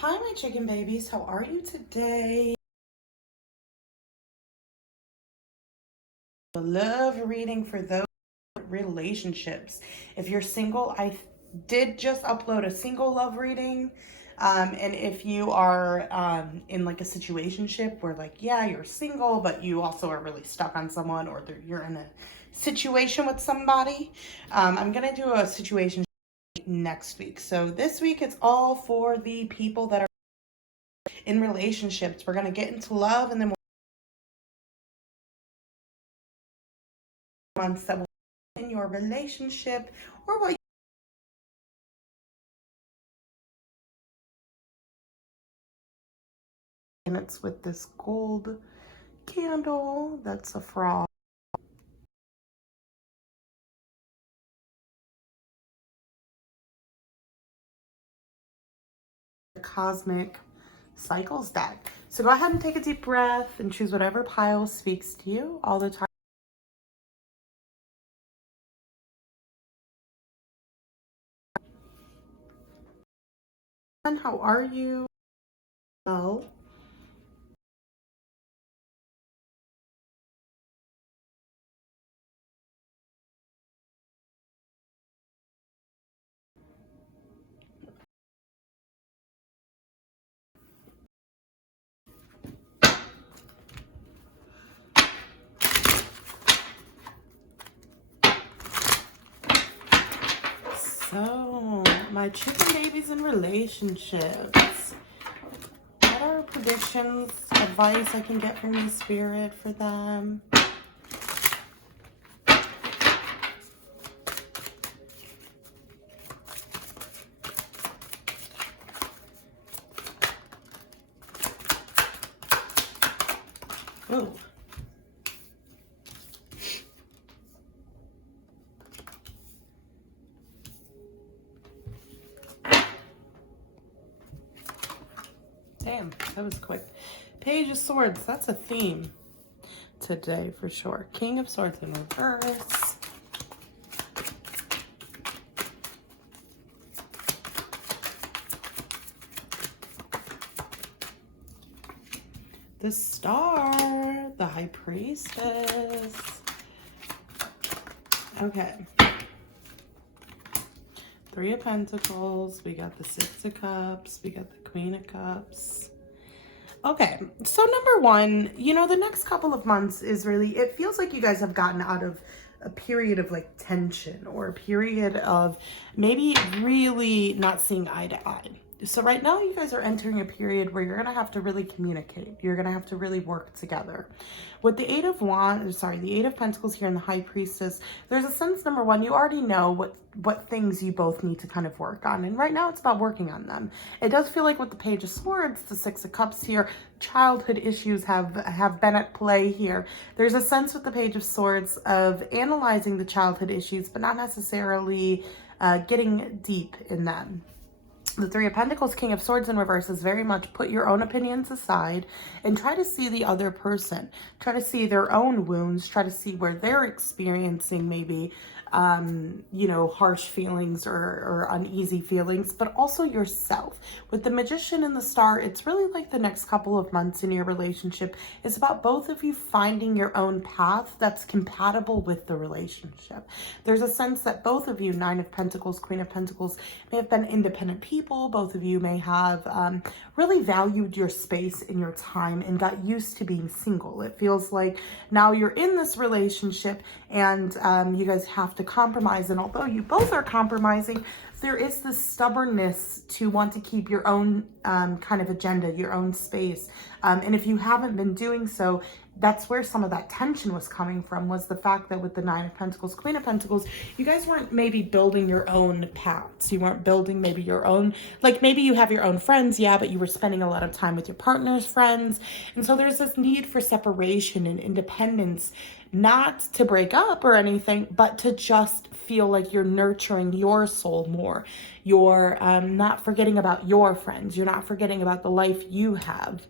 Hi, my chicken babies. How are you today? Love reading for those relationships. If you're single, I did just upload a single love reading. And if you are in like a situationship where like, yeah, you're single, but you also are really stuck on someone, or you're in a situation with somebody, I'm going to do a situation next week. So this week it's all for the people that are in relationships. We're going to get into love, and then months that will in your relationship, or what. And it's with this gold candle that's a frog. The cosmic cycles deck. So go ahead and take a deep breath and choose whatever pile speaks to you all the time. How are you? Well, so my chicken babies in relationships. What are predictions, advice I can get from you, Spirit, for them? Oh. Damn, that was quick. Page of Swords, that's a theme today for sure. King of Swords in reverse. The Star, the High Priestess. Okay. Three of Pentacles. We got the Six of Cups. We got the Queen of Cups. Okay, so number one, the next couple of months is really, it feels like you guys have gotten out of a period of like tension, or a period of maybe really not seeing eye to eye. So right now you guys are entering a period where you're going to have to really communicate. You're going to have to really work together. With the Eight of Pentacles here in the High Priestess, there's a sense, number one, you already know what things you both need to kind of work on. And right now it's about working on them. It does feel like with the Page of Swords, the Six of Cups here, childhood issues have been at play here. There's a sense with the Page of Swords of analyzing the childhood issues, but not necessarily getting deep in them. The Three of Pentacles, King of Swords in reverse, is very much put your own opinions aside and try to see the other person. Try to see their own wounds. Try to see where they're experiencing maybe, harsh feelings or uneasy feelings, but also yourself. With the Magician and the Star, it's really like the next couple of months in your relationship. It's about both of you finding your own path that's compatible with the relationship. There's a sense that both of you, Nine of Pentacles, Queen of Pentacles, may have been independent people. Both of you may have really valued your space and your time and got used to being single. It feels like now you're in this relationship and you guys have to compromise. And although you both are compromising, there is this stubbornness to want to keep your own kind of agenda, your own space. And if you haven't been doing so, that's where some of that tension was coming from, was the fact that with the Nine of Pentacles, Queen of Pentacles, you guys weren't maybe building your own paths. You weren't building maybe your own, like maybe you have your own friends, yeah, but you were spending a lot of time with your partner's friends. And so there's this need for separation and independence, not to break up or anything, but to just feel like you're nurturing your soul more. You're not forgetting about your friends. You're not forgetting about the life you have.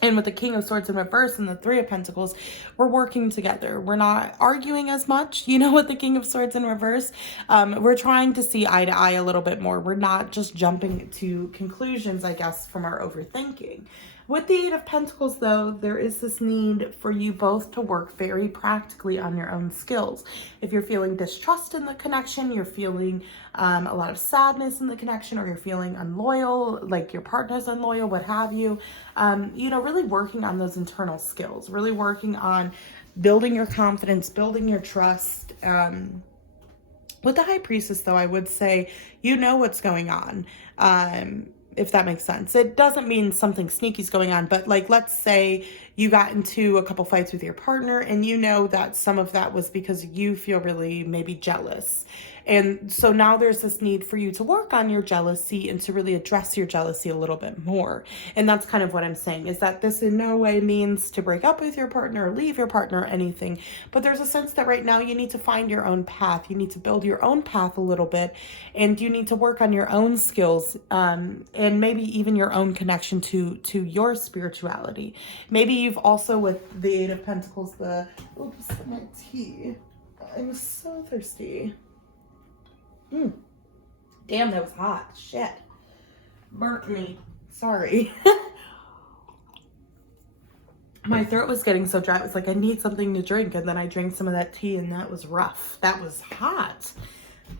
And with the King of Swords in reverse and the Three of Pentacles, we're working together. We're not arguing as much, with the King of Swords in reverse. We're trying to see eye to eye a little bit more. We're not just jumping to conclusions, I guess, from our overthinking. With the Eight of Pentacles, though, there is this need for you both to work very practically on your own skills. If you're feeling distrust in the connection, you're feeling a lot of sadness in the connection, or you're feeling unloyal, like your partner's unloyal, what have you, really working on those internal skills, really working on building your confidence, building your trust. With the High Priestess, though, I would say, what's going on. If that makes sense. It doesn't mean something sneaky's going on, but like, let's say you got into a couple fights with your partner and that some of that was because you feel really maybe jealous. And so now there's this need for you to work on your jealousy and to really address your jealousy a little bit more. And that's kind of what I'm saying, is that this in no way means to break up with your partner or leave your partner or anything. But there's a sense that right now you need to find your own path. You need to build your own path a little bit, and you need to work on your own skills, and maybe even your own connection to your spirituality. Maybe you've also, with the Eight of Pentacles, oops, my tea. I'm so thirsty. Damn, that was hot. Shit. Burnt me. Sorry. My throat was getting so dry. It was like, I need something to drink. And then I drank some of that tea, and that was rough. That was hot.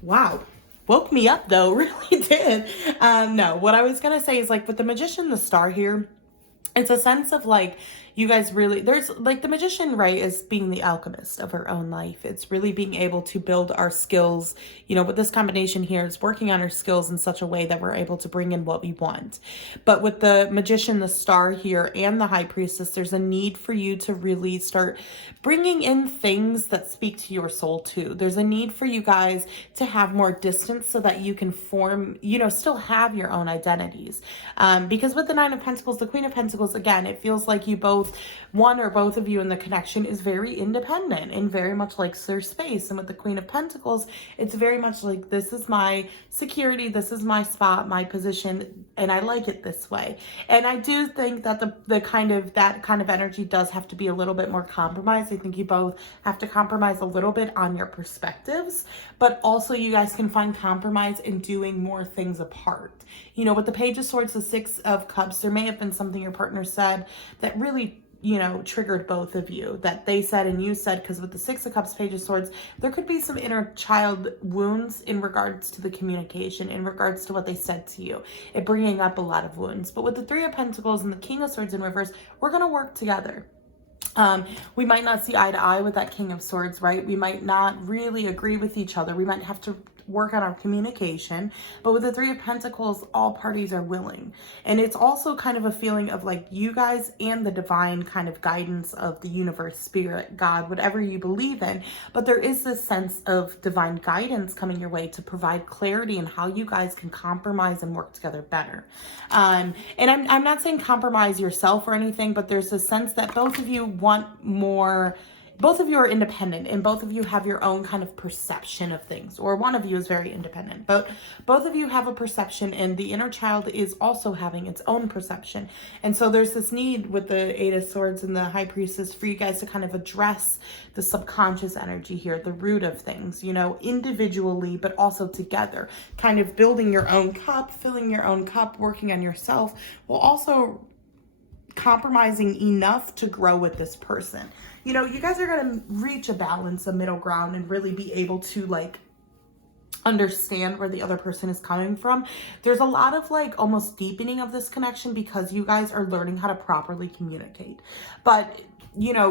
Wow. Woke me up, though. Really did. No, what I was going to say is, like, with the Magician, the Star here, it's a sense of like, you guys really, there's like the Magician, right, is being the alchemist of her own life. It's really being able to build our skills, with this combination here, it's working on our skills in such a way that we're able to bring in what we want. But with the Magician, the Star here, and the High Priestess, there's a need for you to really start bringing in things that speak to your soul too. There's a need for you guys to have more distance so that you can form, still have your own identities. Because with the Nine of Pentacles, the Queen of Pentacles, again, it feels like you both, one or both of you in the connection is very independent and very much likes their space. And with the Queen of Pentacles, it's very much like, this is my security, this is my spot, my position, and I like it this way. And I do think that that kind of energy does have to be a little bit more compromised. I think you both have to compromise a little bit on your perspectives, but also you guys can find compromise in doing more things apart. With the Page of Swords, the Six of Cups, there may have been something your partner said that really, triggered both of you, that they said and you said, because with the Six of Cups, Page of Swords, there could be some inner child wounds in regards to the communication, in regards to what they said to you, it bringing up a lot of wounds. But with the Three of Pentacles and the King of Swords in reverse, we're going to work together. We might not see eye to eye with that King of Swords, right? We might not really agree with each other. We might have to work on our communication. But with the Three of Pentacles, all parties are willing. And it's also kind of a feeling of like you guys and the divine kind of guidance of the universe, spirit, God, whatever you believe in. But there is this sense of divine guidance coming your way to provide clarity in how you guys can compromise and work together better. And I'm not saying compromise yourself or anything, but there's a sense that both of you want more. Both of you are independent, and both of you have your own kind of perception of things, or one of you is very independent, but both of you have a perception, and the inner child is also having its own perception. And so there's this need with the Eight of Swords and the High Priestess for you guys to kind of address the subconscious energy here, the root of things, individually, but also together, kind of building your own cup, filling your own cup, working on yourself, while also compromising enough to grow with this person. You guys are going to reach a balance, a middle ground, and really be able to like understand where the other person is coming from. There's a lot of like almost deepening of this connection because you guys are learning how to properly communicate. But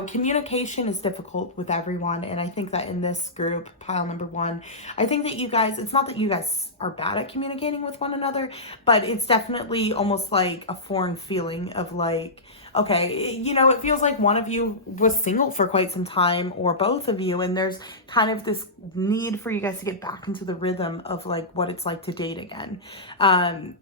communication is difficult with everyone. And I think that in this group, pile number one, I think that you guys, it's not that you guys are bad at communicating with one another, but it's definitely almost like a foreign feeling of like, okay, it feels like one of you was single for quite some time, or both of you, and there's kind of this need for you guys to get back into the rhythm of like what it's like to date again.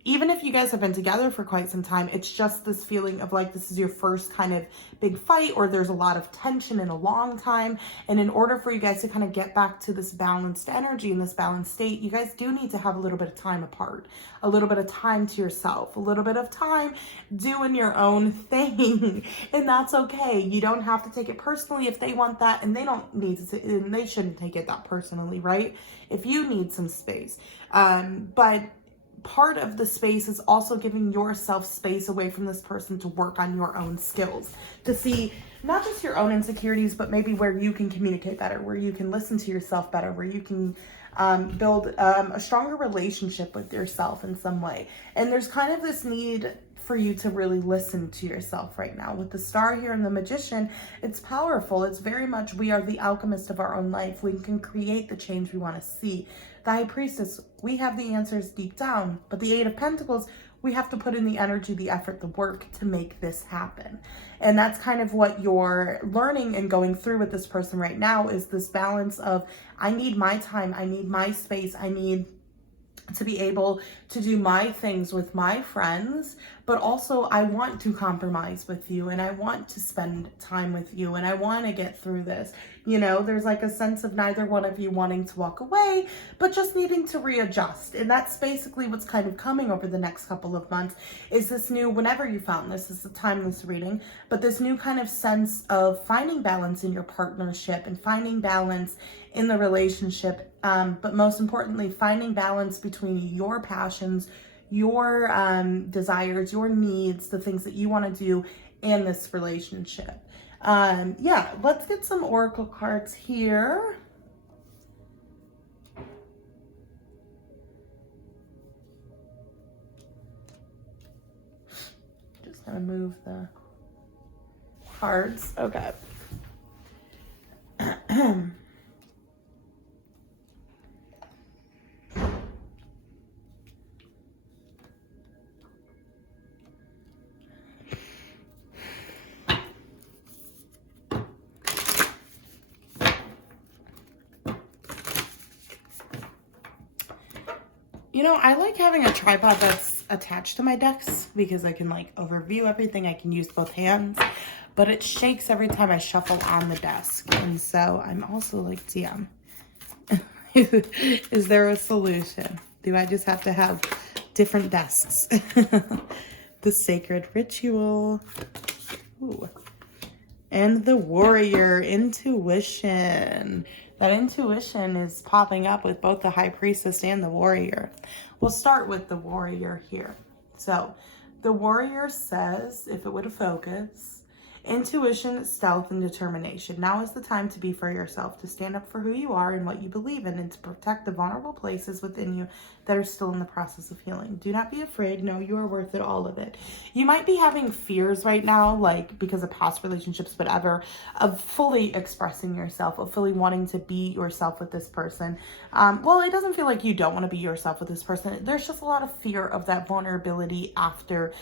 Even if you guys have been together for quite some time, it's just this feeling of like this is your first kind of big fight, or there's a lot of tension in a long time. And in order for you guys to kind of get back to this balanced energy and this balanced state, you guys do need to have a little bit of time apart, a little bit of time to yourself, a little bit of time doing your own thing. feeling, and that's okay. You don't have to take it personally if they want that, and they don't need to, and they shouldn't take it that personally, right? If you need some space. But part of the space is also giving yourself space away from this person to work on your own skills, to see not just your own insecurities, but maybe where you can communicate better, where you can listen to yourself better, where you can build a stronger relationship with yourself in some way. And there's kind of this need for you to really listen to yourself right now. With the star here and the magician, it's powerful. It's very much, we are the alchemist of our own life. We can create the change we want to see. The high priestess, we have the answers deep down, but the eight of pentacles, we have to put in the energy, the effort, the work to make this happen. And that's kind of what you're learning and going through with this person right now, is this balance of, I need my time, I need my space, I need to be able to do my things with my friends, but also I want to compromise with you, and I want to spend time with you, and I want to get through this. You know, there's like a sense of neither one of you wanting to walk away, but just needing to readjust. And that's basically what's kind of coming over the next couple of months, is this new, whenever you found this is a timeless reading, but this new kind of sense of finding balance in your partnership and finding balance in the relationship. But most importantly, finding balance between your passions, your desires, your needs, the things that you want to do in this relationship. Yeah, let's get some oracle cards here. Just gonna move the cards. Okay. You know, I like having a tripod that's attached to my decks because I can like overview everything. I can use both hands, but it shakes every time I shuffle on the desk. And so I'm also like, DM, is there a solution? Do I just have to have different desks? The sacred ritual. Ooh. And the warrior, intuition. That intuition is popping up with both the high priestess and the warrior. We'll start with the warrior here. So the warrior says, if it would focus, intuition, stealth, and determination. Now is the time to be for yourself, to stand up for who you are and what you believe in, and to protect the vulnerable places within you that are still in the process of healing. Do not be afraid. No, you are worth it, all of it. You might be having fears right now, like because of past relationships, whatever, of fully expressing yourself, of fully wanting to be yourself with this person. Well, it doesn't feel like you don't want to be yourself with this person. There's just a lot of fear of that vulnerability after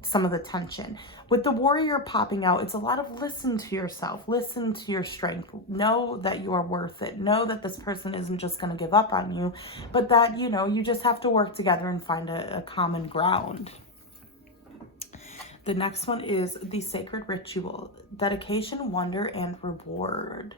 some of the tension. With the warrior popping out, it's a lot of listen to yourself, listen to your strength, know that you are worth it, know that this person isn't just going to give up on you, but that, you know, you just have to work together and find a common ground. The next one is the sacred ritual, dedication, wonder, and reward.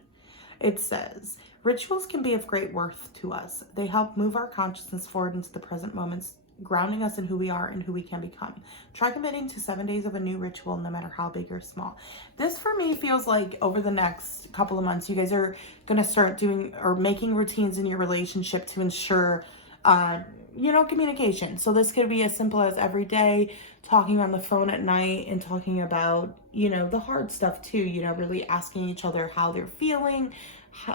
It says, rituals can be of great worth to us. They help move our consciousness forward into the present moments, grounding us in who we are and who we can become. Try committing to 7 days of a new ritual, no matter how big or small. This for me feels like over the next couple of months, you guys are going to start doing or making routines in your relationship to ensure, communication. So this could be as simple as every day talking on the phone at night and talking about, the hard stuff too, really asking each other how they're feeling,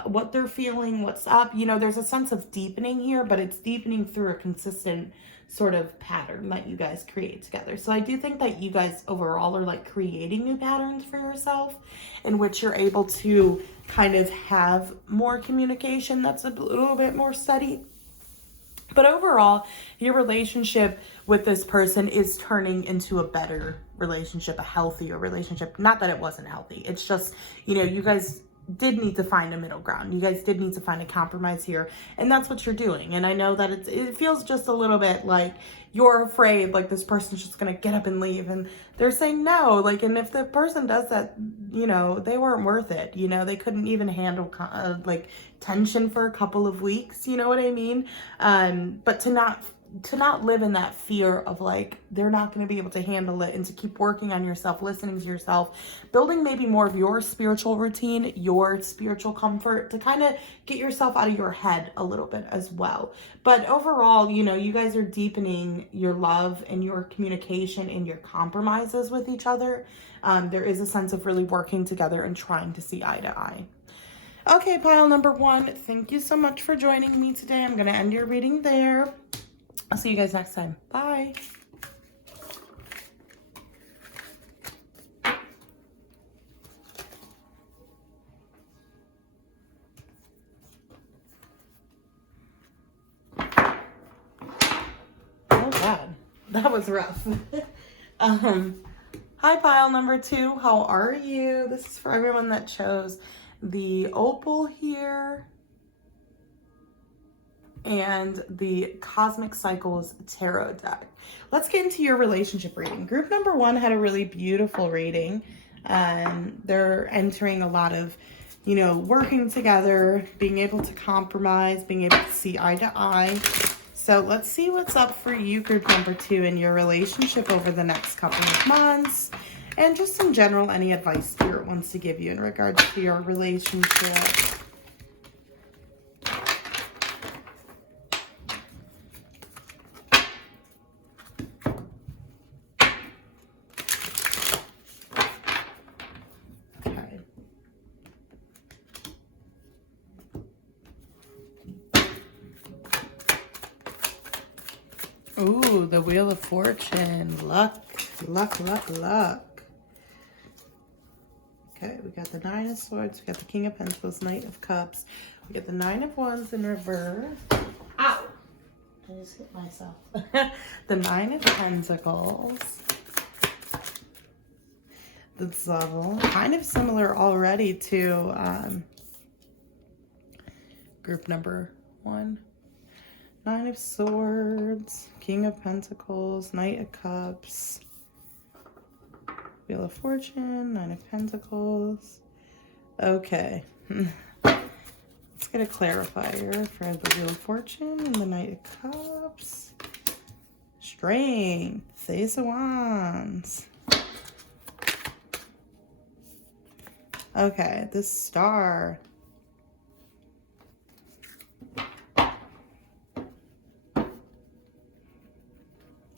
what they're feeling, what's up. There's a sense of deepening here, but it's deepening through a consistent sort of pattern that you guys create together. So I do think that you guys overall are like creating new patterns for yourself in which you're able to kind of have more communication that's a little bit more steady. But overall, your relationship with this person is turning into a better relationship, a healthier relationship. Not that it wasn't healthy. It's just, you guys did need to find a middle ground. You guys did need to find a compromise here, and that's what you're doing. And I know that it feels just a little bit like you're afraid like this person's just gonna get up and leave, and they're saying no, like, and if the person does that, they weren't worth it. They couldn't even handle like tension for a couple of weeks, you know what I mean? But to not to not live in that fear of like they're not going to be able to handle it, and to keep working on yourself, listening to yourself, building maybe more of your spiritual routine, your spiritual comfort, to kind of get yourself out of your head a little bit as well. But overall, you know, you guys are deepening your love and your communication and your compromises with each other. There is a sense of really working together and trying to see eye to eye. Okay, pile number 1, thank you so much for joining me today. I'm going to end your reading there. I'll see you guys next time. Bye. Oh God, that was rough. Hi, pile number 2. How are you? This is for everyone that chose the opal here and the Cosmic Cycles Tarot deck. Let's get into your relationship reading. Group number 1 had a really beautiful reading. They're entering a lot of, you know, working together, being able to compromise, being able to see eye to eye. So let's see what's up for you, group number 2, in your relationship over the next couple of months. And just in general, any advice Spirit wants to give you in regards to your relationship. Ooh, the Wheel of Fortune. Luck, luck, luck, luck. Okay, we got the 9 of Swords, we got the King of Pentacles, Knight of Cups, we got the 9 of Wands in reverse. Ow! I just hit myself. The 9 of Pentacles. The Devil. Kind of similar already to group number 1. 9 of Swords, King of Pentacles, Knight of Cups, Wheel of Fortune, 9 of Pentacles. Okay. Let's get a clarifier for the Wheel of Fortune and the Knight of Cups. Strength, Ace of Wands. Okay, the Star.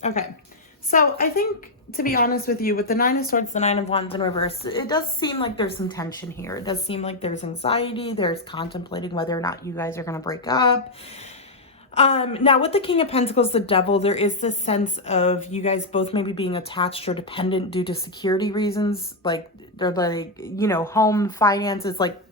Okay, so I think, to be honest with you, with the 9 of Swords, the 9 of Wands in reverse, it does seem like there's some tension here. It does seem like there's anxiety. There's contemplating whether or not you guys are going to break up. Now, with the King of Pentacles, the Devil, there is this sense of you guys both maybe being attached or dependent due to security reasons. Like, they're like, you know, home, finances, like,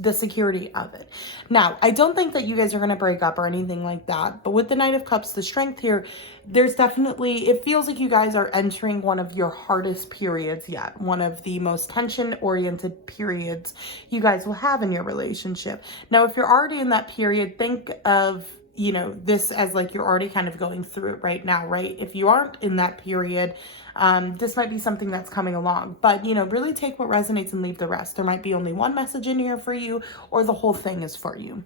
the security of it. Now, I don't think that you guys are going to break up or anything like that, but with the Knight of Cups, the Strength here, there's definitely, it feels like you guys are entering one of your hardest periods yet, one of the most tension-oriented periods you guys will have in your relationship. Now, if you're already in that period, think of, you know, this as like you're already kind of going through it right now, right? If you aren't in that period, this might be something that's coming along, but, you know, really take what resonates and leave the rest. There might be only one message in here for you, or the whole thing is for you.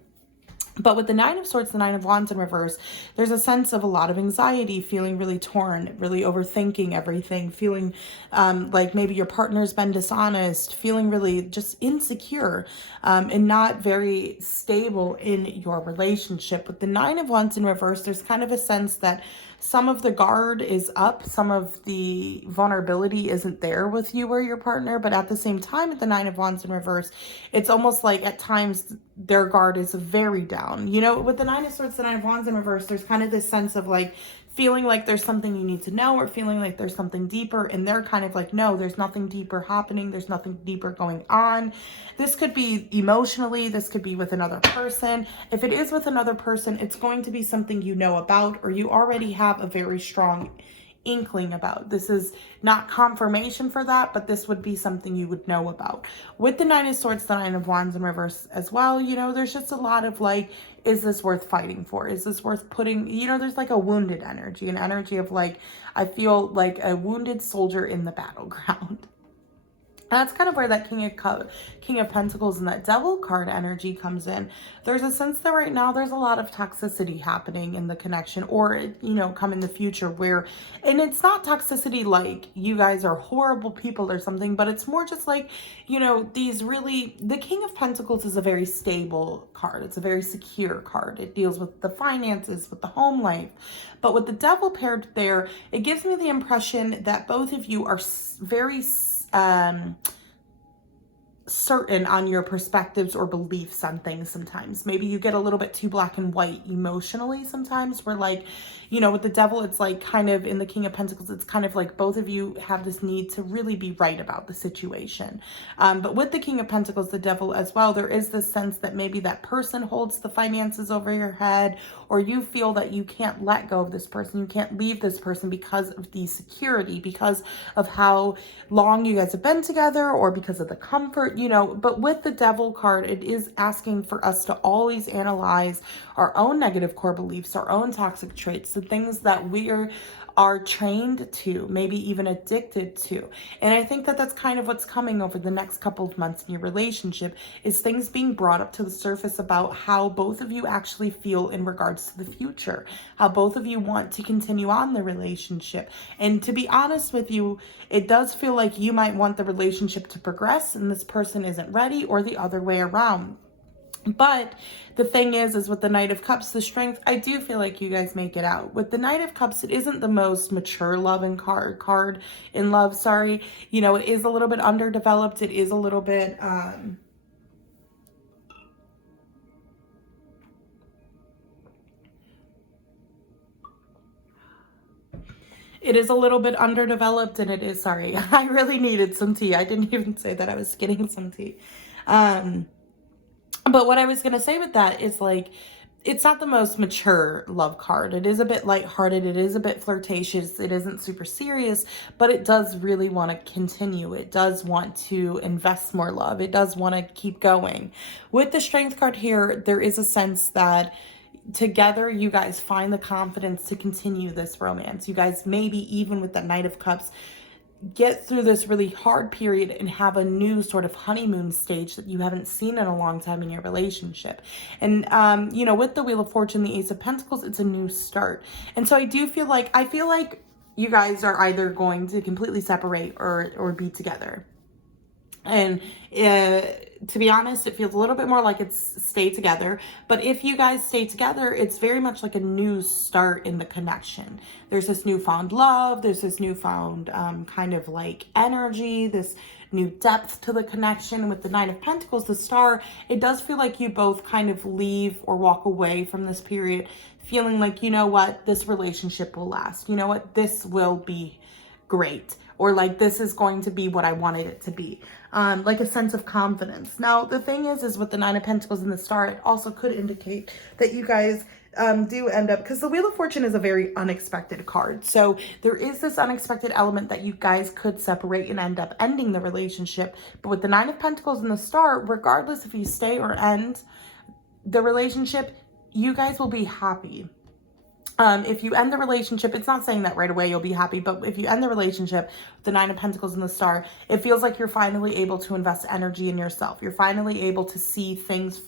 But with the 9 of Swords, the 9 of Wands in reverse, there's a sense of a lot of anxiety, feeling really torn, really overthinking everything, feeling like maybe your partner's been dishonest, feeling really just insecure and not very stable in your relationship. With the 9 of Wands in reverse, there's kind of a sense that some of the guard is up, some of the vulnerability isn't there with you or your partner, but at the same time, with the 9 of Wands in reverse, it's almost like at times their guard is very down. You know, with the 9 of Swords, the 9 of Wands in reverse, there's kind of this sense of like feeling like there's something you need to know, or feeling like there's something deeper, and they're kind of like, no, there's nothing deeper happening, there's nothing deeper going on. This could be emotionally, this could be with another person. If it is with another person, it's going to be something you know about, or you already have a very strong inkling about. This is not confirmation for that, but this would be something you would know about. With the 9 of Swords, the 9 of Wands in reverse as well, you know, there's just a lot of like, is this worth fighting for? Is this worth putting, you know, there's like a wounded energy, an energy of like, I feel like a wounded soldier in the battleground. That's kind of where that King of Pentacles and that Devil card energy comes in. There's a sense that right now there's a lot of toxicity happening in the connection, or, come in the future where, and it's not toxicity like you guys are horrible people or something, but it's more just like, the King of Pentacles is a very stable card. It's a very secure card. It deals with the finances, with the home life. But with the Devil paired there, it gives me the impression that both of you are very certain on your perspectives or beliefs on things sometimes. Maybe you get a little bit too black and white emotionally sometimes, where like, with the Devil, it's like kind of in the King of Pentacles, it's kind of like both of you have this need to really be right about the situation. But with the King of Pentacles, the Devil as well, there is this sense that maybe that person holds the finances over your head, or you feel that you can't let go of this person. You can't leave this person because of the security, because of how long you guys have been together, or because of the comfort, but with the Devil card, it is asking for us to always analyze our own negative core beliefs, our own toxic traits, the things that we are trained to, maybe even addicted to. And I think that that's kind of what's coming over the next couple of months in your relationship, is things being brought up to the surface about how both of you actually feel in regards to the future, how both of you want to continue on the relationship. And to be honest with you, it does feel like you might want the relationship to progress and this person isn't ready, or the other way around. But the thing is with the Knight of Cups, the Strength, I do feel like you guys make it out. With the Knight of Cups, it isn't the most mature loving card in love, sorry. It is a little bit underdeveloped. It is a little bit, underdeveloped, and it is, sorry, I really needed some tea. I didn't even say that I was getting some tea. But what I was going to say with that is like, it's not the most mature love card. It is a bit lighthearted. It is a bit flirtatious. It isn't super serious, but it does really want to continue. It does want to invest more love. It does want to keep going. With the Strength card here, there is a sense that together you guys find the confidence to continue this romance. You guys, maybe even with the Knight of Cups, get through this really hard period and have a new sort of honeymoon stage that you haven't seen in a long time in your relationship. And, with the Wheel of Fortune, the Ace of Pentacles, it's a new start. And so I feel like you guys are either going to completely separate or be together. And to be honest, it feels a little bit more like it's stay together. But if you guys stay together, it's very much like a new start in the connection. There's this newfound love. There's this newfound kind of like energy, this new depth to the connection. With the Knight of Pentacles, the Star, it does feel like you both kind of leave or walk away from this period feeling like, this relationship will last. This will be great. Or like, this is going to be what I wanted it to be. Like a sense of confidence. Now, the thing is with the Nine of Pentacles and the Star, it also could indicate that you guys do end up, because the Wheel of Fortune is a very unexpected card. So there is this unexpected element that you guys could separate and end up ending the relationship. But with the Nine of Pentacles and the Star, regardless if you stay or end the relationship, you guys will be happy. If you end the relationship, it's not saying that right away you'll be happy, but if you end the relationship with the Nine of Pentacles and the Star, it feels like you're finally able to invest energy in yourself. You're finally able to see things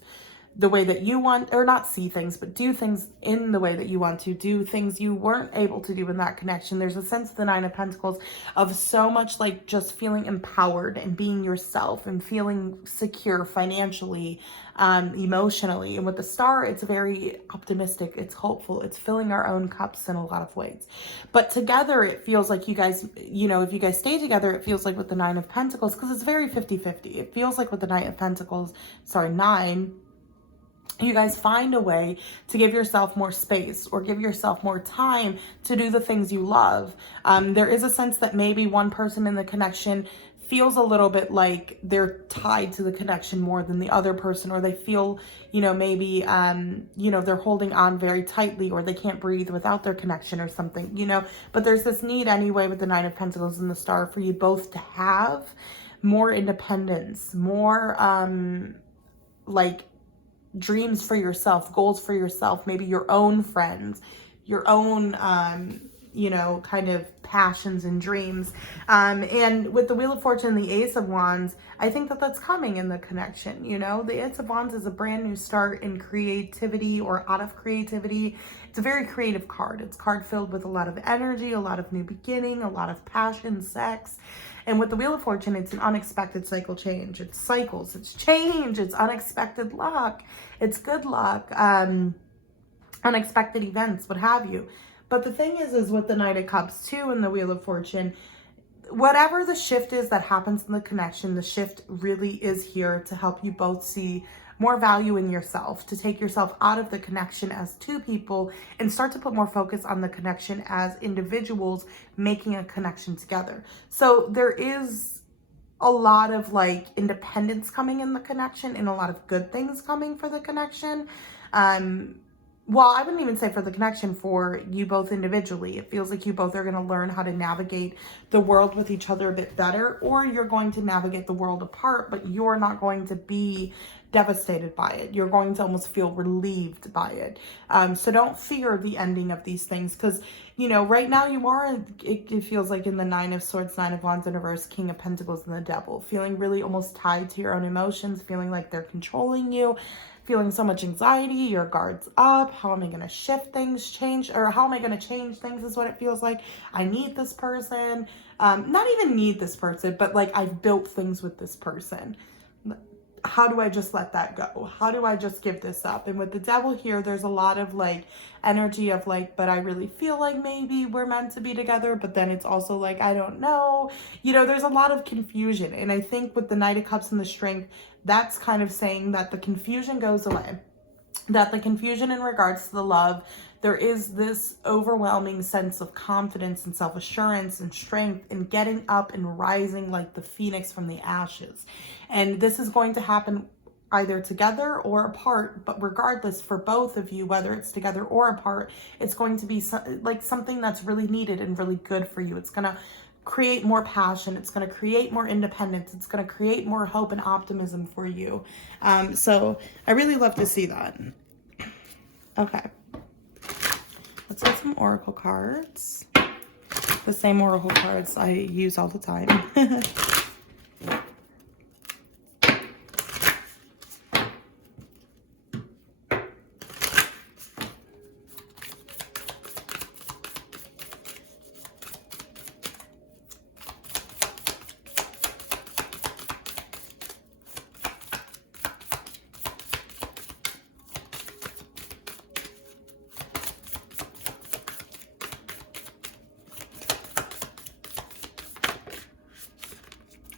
the way that you want, or not see things, but do things in the way that you want to, do things you weren't able to do in that connection. There's a sense of the Nine of Pentacles of so much like just feeling empowered and being yourself and feeling secure financially, emotionally. And with the Star, it's very optimistic, it's hopeful, it's filling our own cups in a lot of ways. But together, it feels like you guys, if you guys stay together, it feels like with the Nine of Pentacles, because it's very 50-50. It feels like with the Nine of Pentacles, nine, you guys find a way to give yourself more space or give yourself more time to do the things you love. There is a sense that maybe one person in the connection feels a little bit like they're tied to the connection more than the other person, or they feel, maybe, they're holding on very tightly, or they can't breathe without their connection or something, but there's this need anyway with the Nine of Pentacles and the Star for you both to have more independence, more, dreams for yourself, goals for yourself, maybe your own friends, your own, you know, kind of passions and dreams. And with the Wheel of Fortune and the Ace of Wands, I think that that's coming in the connection. You know, the Ace of Wands is a brand new start in creativity or out of creativity. It's a very creative card. It's a card filled with a lot of energy, a lot of new beginning, a lot of passion, sex. And with the Wheel of Fortune, it's an unexpected cycle change. It's cycles, it's change, it's unexpected luck, it's good luck, unexpected events, what have you. But the thing is with the Knight of Cups too and the Wheel of Fortune, whatever the shift is that happens in the connection, the shift really is here to help you both see more value in yourself, to take yourself out of the connection as two people and start to put more focus on the connection as individuals making a connection together. So there is a lot of like independence coming in the connection and a lot of good things coming for the connection. Well, I wouldn't even say for the connection, for you both individually. It feels like you both are going to learn how to navigate the world with each other a bit better, or you're going to navigate the world apart, but you're not going to be devastated by it. You're going to almost feel relieved by it. So don't fear the ending of these things, because, you know, right now you are, it feels like in the Nine of Swords, Nine of Wands in reverse, King of Pentacles, and the Devil, feeling really almost tied to your own emotions, feeling like they're controlling you, feeling so much anxiety, your guard's up. How am I going to shift things, change, or how am I going to change things is what it feels like. I need this person. Not even need this person, but like I've built things with this person. How do I just let that go? How do I just give this up? And with the Devil here, there's a lot of like energy of like, but I really feel like maybe we're meant to be together. But then it's also like, I don't know. You know, there's a lot of confusion. And I think with the Knight of Cups and the Strength, that's kind of saying that the confusion goes away. That the confusion in regards to the love, there is this overwhelming sense of confidence and self-assurance and strength in getting up and rising like the phoenix from the ashes. And this is going to happen either together or apart, but regardless, for both of you, whether it's together or apart, it's going to be like something that's really needed and really good for you. It's going to create more passion. It's going to create more independence. It's going to create more hope and optimism for you. So I really love to see that. Okay. Let's get some oracle cards. The same oracle cards I use all the time.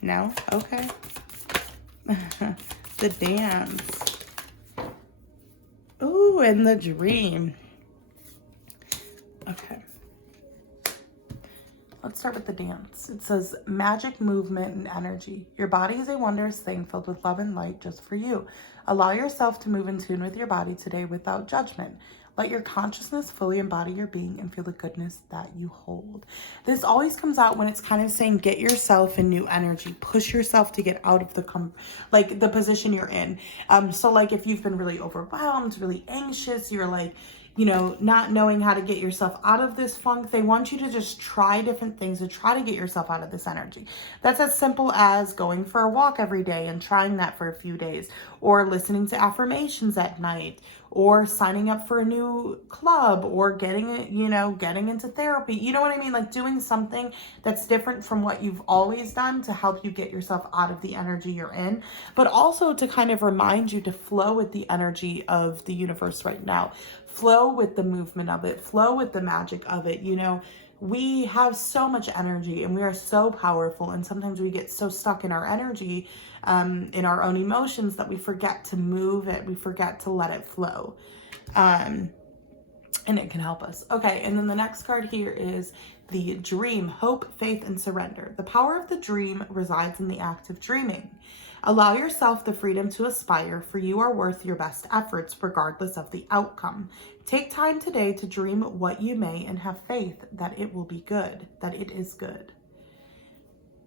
No? Okay. The dance. Ooh, and the dream. Okay. Let's start with the dance. It says magic, movement, and energy. Your body is a wondrous thing filled with love and light just for you. Allow yourself to move in tune with your body today without judgment. Let your consciousness fully embody your being and feel the goodness that you hold. This always comes out when it's kind of saying get yourself in new energy. Push yourself to get out of the the position you're in. So like if you've been really overwhelmed, really anxious, you're like, you know, not knowing how to get yourself out of this funk, they want you to just try different things to try to get yourself out of this energy. That's as simple as going for a walk every day and trying that for a few days, or listening to affirmations at night, or signing up for a new club, or getting into therapy. You know what I mean? Like doing something that's different from what you've always done to help you get yourself out of the energy you're in, but also to kind of remind you to flow with the energy of the universe right now. Flow with the movement of it, flow with the magic of it. You know, we have so much energy and we are so powerful, and sometimes we get so stuck in our energy, in our own emotions, that we forget to move it, we forget to let it flow, and it can help us. Okay, and then the next card here is the dream, hope, faith, and surrender. The power of the dream resides in the act of dreaming. Allow yourself the freedom to aspire, for you are worth your best efforts regardless of the outcome. Take time today to dream what you may and have faith that it will be good, that it is good.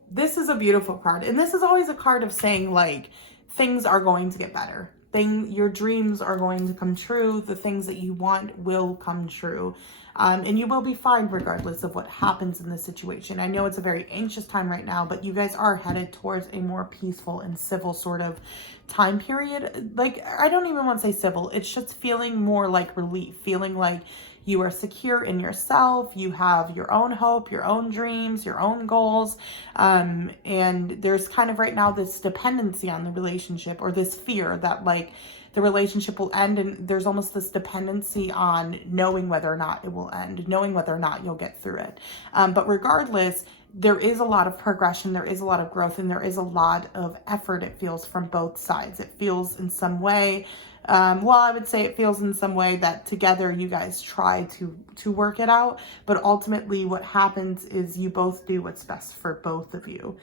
This is a beautiful card, and this is always a card of saying like things are going to get better. your dreams are going to come true. The things that you want will come true. And you will be fine regardless of what happens in this situation. I know it's a very anxious time right now, but you guys are headed towards a more peaceful and civil sort of time period. Like, I don't even want to say civil. It's just feeling more like relief, feeling like you are secure in yourself. You have your own hope, your own dreams, your own goals. And there's kind of right now this dependency on the relationship, or this fear that like the relationship will end. And there's almost this dependency on knowing whether or not it will end, knowing whether or not you'll get through it. But regardless, there is a lot of progression, there is a lot of growth, and there is a lot of effort, it feels, from both sides. It feels in some way, I would say it feels in some way that together you guys try to work it out, but ultimately what happens is you both do what's best for both of you.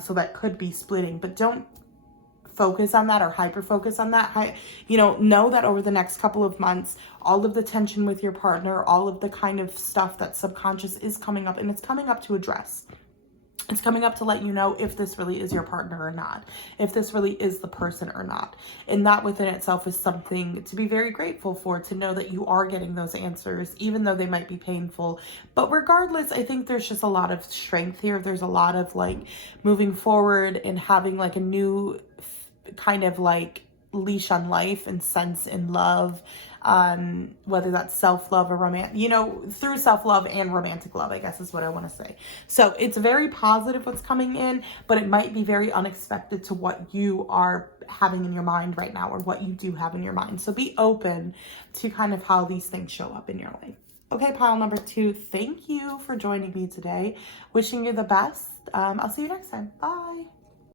So that could be splitting, but don't focus on that or hyper focus on that. Know that over the next couple of months, all of the tension with your partner, all of the kind of stuff that subconscious is coming up, and it's coming up to address. It's coming up to let you know if this really is your partner or not, if this really is the person or not. And that within itself is something to be very grateful for, to know that you are getting those answers, even though they might be painful. But regardless, I think there's just a lot of strength here. There's a lot of like moving forward and having like a new kind of like leash on life and sense in love, whether that's self-love or through self-love and romantic love, I guess is what I want to say. So it's very positive what's coming in, but it might be very unexpected to what you are having in your mind right now, or what you do have in your mind. So be open to kind of how these things show up in your life. Okay, pile number 2, thank you for joining me today. Wishing you the best. I'll see you next time. Bye.